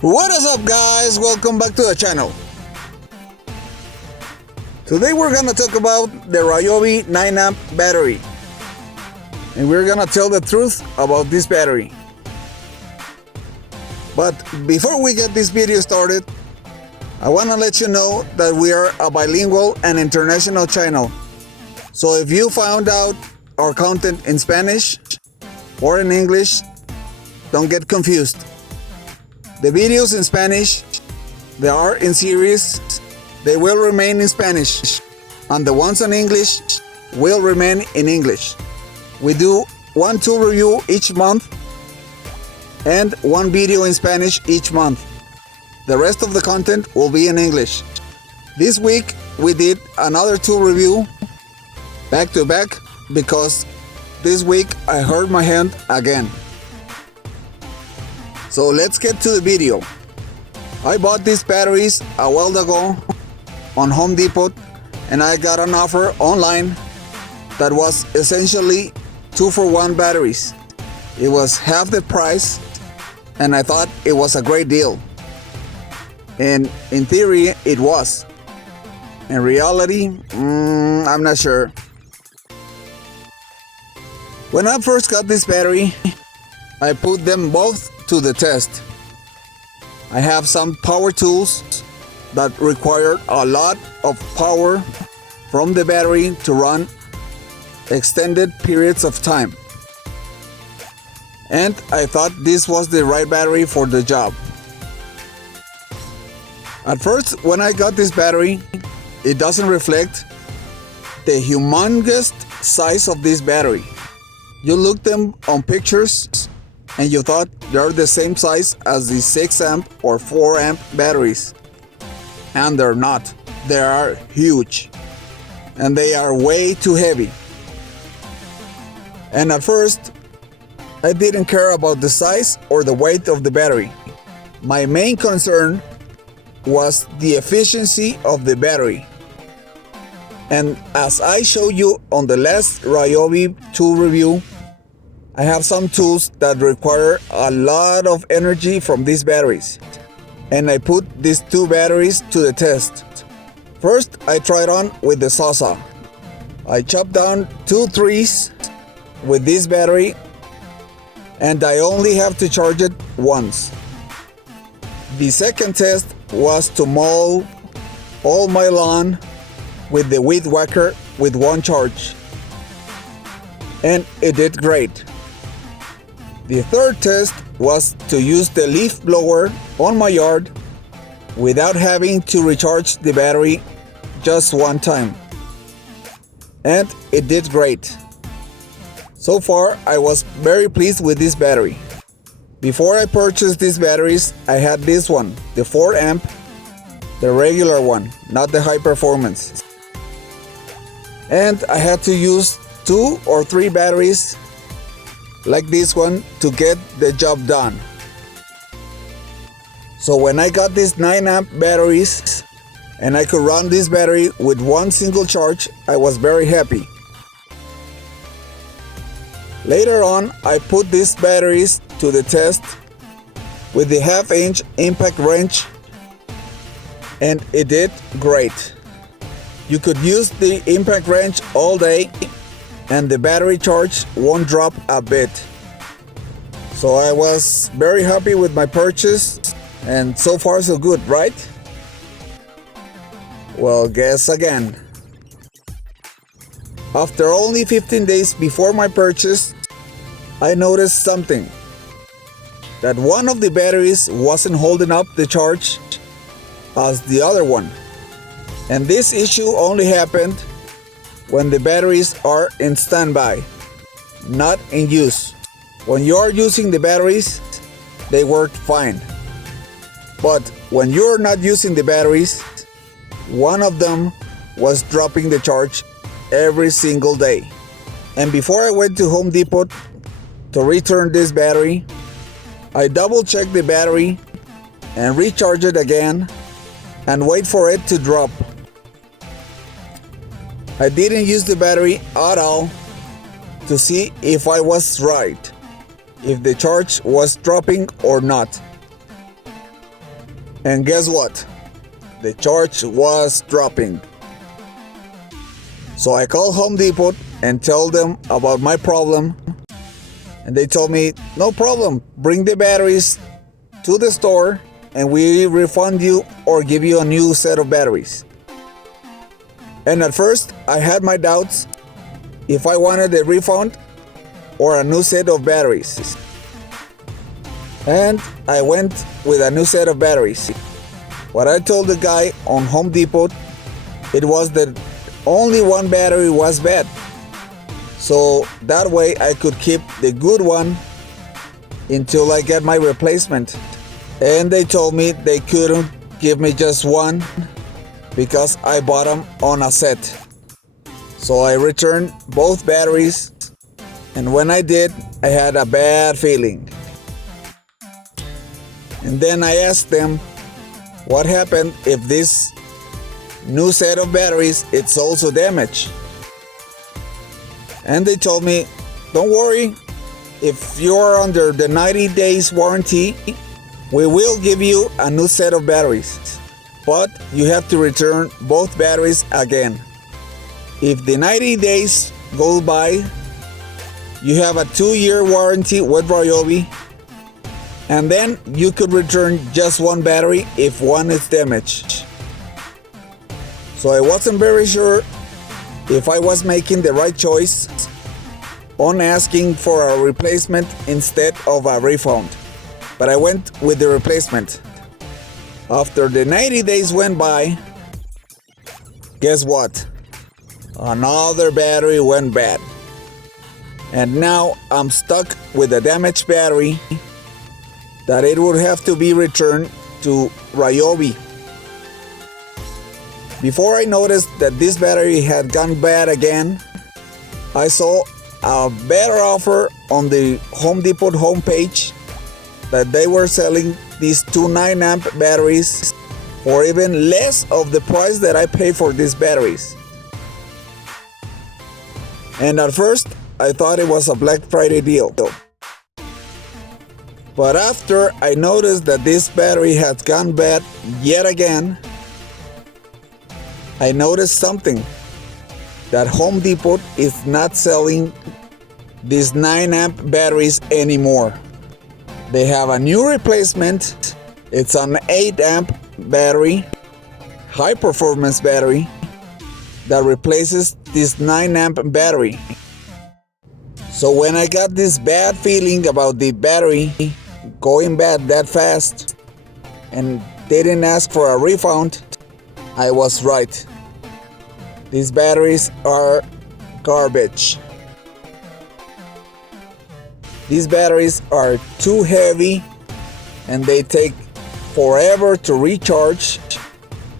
What is up, guys? Welcome back to the channel. Today we're gonna talk about the Ryobi 9 amp battery, and we're gonna tell the truth about this battery. But before we get this video started, I wanna let you know that we are a bilingual and international channel. So if you found out our content in Spanish or in English, don't get confused. The videos in Spanish, they are in series, they will remain in Spanish, and the ones in English will remain in English. We do one tool review each month and one video in Spanish each month. The rest of the content will be in English. This week we did another tool review back to back because this week I hurt my hand again. So let's get to the video. I bought these batteries a while ago on Home Depot, and I got an offer online that was essentially 2-for-1 batteries. It was half the price, and I thought it was a great deal. And in theory, it was. In reality, I'm not sure. When I first got this battery, I put them both to the test. I have some power tools that require a lot of power from the battery to run extended periods of time. And I thought this was the right battery for the job. At first, when I got this battery, it doesn't reflect the humongous size of this battery. You look them on pictures and you thought they're the same size as the 6 amp or 4 amp batteries. And they're not. They are huge. And they are way too heavy. And at first, I didn't care about the size or the weight of the battery. My main concern was the efficiency of the battery. And as I showed you on the last Ryobi tool review, I have some tools that require a lot of energy from these batteries. And I put these two batteries to the test. First, I tried on with the sawzall. I chopped down 2 trees with this battery, and I only have to charge it once. The second test was to mow all my lawn with the weed whacker with one charge. And it did great. The third test was to use the leaf blower on my yard without having to recharge the battery just one time. And it did great. So far, I was very pleased with this battery. Before I purchased these batteries, I had this one, the 4 amp, the regular one, not the high performance. And I had to use 2 or 3 batteries like this one to get the job done. So when I got these 9 amp batteries and I could run this battery with one single charge, I was very happy. Later on, I put these batteries to the test with the 1/2-inch impact wrench, and it did great. You could use the impact wrench all day and the battery charge won't drop a bit. So I was very happy with my purchase, and so far so good, right? Well, guess again. After only 15 days before my purchase, I noticed something. That one of the batteries wasn't holding up the charge as the other one. And this issue only happened when the batteries are in standby, not in use. When you are using the batteries, they work fine. But when you're not using the batteries, one of them was dropping the charge every single day. And before I went to Home Depot to return this battery, I double-checked the battery and recharged it again and wait for it to drop. I didn't use the battery at all to see if I was right, if the charge was dropping or not. And guess what? The charge was dropping. So I called Home Depot and told them about my problem. And they told me, no problem, bring the batteries to the store and we refund you or give you a new set of batteries. And at first, I had my doubts if I wanted a refund or a new set of batteries. And I went with a new set of batteries. What I told the guy on Home Depot, it was that only one battery was bad. So that way I could keep the good one until I get my replacement. And they told me they couldn't give me just one because I bought them on a set. So I returned both batteries, and when I did, I had a bad feeling. And then I asked them what happened if this new set of batteries it's also damaged. And they told me, don't worry, if you're under the 90 days warranty, we will give you a new set of batteries, but you have to return both batteries again. If the 90 days go by, you have a 2-year warranty with Ryobi, and then you could return just one battery if one is damaged. So I wasn't very sure if I was making the right choice on asking for a replacement instead of a refund. But I went with the replacement. After the 90 days went by, guess what? Another battery went bad. And now I'm stuck with a damaged battery that it would have to be returned to Ryobi. Before I noticed that this battery had gone bad again, I saw a better offer on the Home Depot homepage that they were selling these two 9-amp batteries for even less of the price that I pay for these batteries. And at first, I thought it was a Black Friday deal. But after I noticed that this battery had gone bad yet again, I noticed something, that Home Depot is not selling these 9-amp batteries anymore. They have a new replacement. It's an 8-amp battery, high performance battery, that replaces this 9-amp battery. So when I got this bad feeling about the battery going bad that fast and they didn't ask for a refund, I was right. These batteries are garbage. These batteries are too heavy and they take forever to recharge,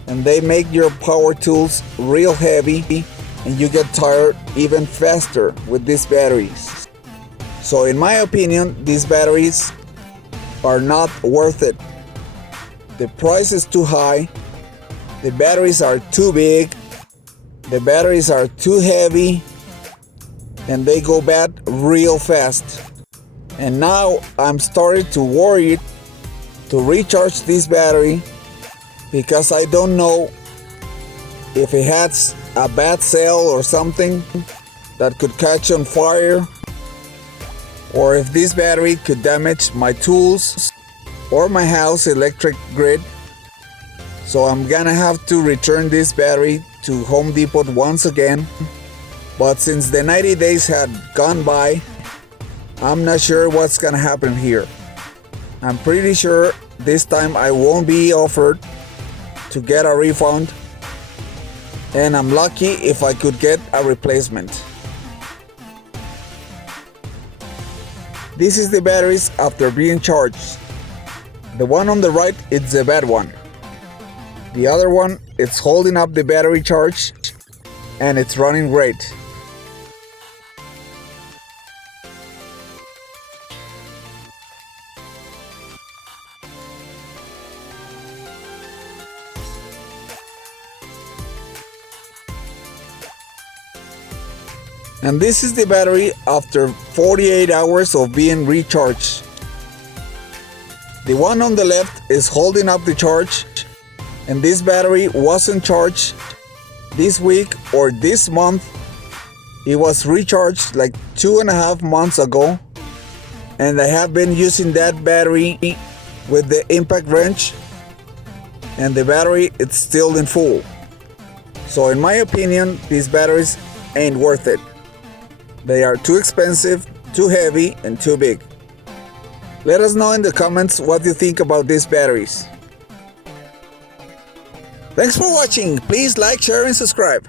and they make your power tools real heavy and you get tired even faster with these batteries. So in my opinion, these batteries are not worth it. The price is too high, the batteries are too big, the batteries are too heavy, and they go bad real fast. And now I'm starting to worry to recharge this battery because I don't know if it has a bad cell or something that could catch on fire, or if this battery could damage my tools or my house electric grid. So I'm gonna have to return this battery to Home Depot once again. But since the 90 days had gone by, I'm not sure what's gonna happen here. I'm pretty sure this time I won't be offered to get a refund, and I'm lucky if I could get a replacement. This is the batteries after being charged. The one on the right is the bad one. The other one, it's holding up the battery charge and it's running great. And this is the battery after 48 hours of being recharged. The one on the left is holding up the charge, and this battery wasn't charged this week or this month. It was recharged like 2.5 months ago, and I have been using that battery with the impact wrench, and the battery it's still in full. So in my opinion, these batteries ain't worth it. They are too expensive, too heavy, and too big. Let us know in the comments what you think about these batteries. Thanks for watching. Please like, share, and subscribe.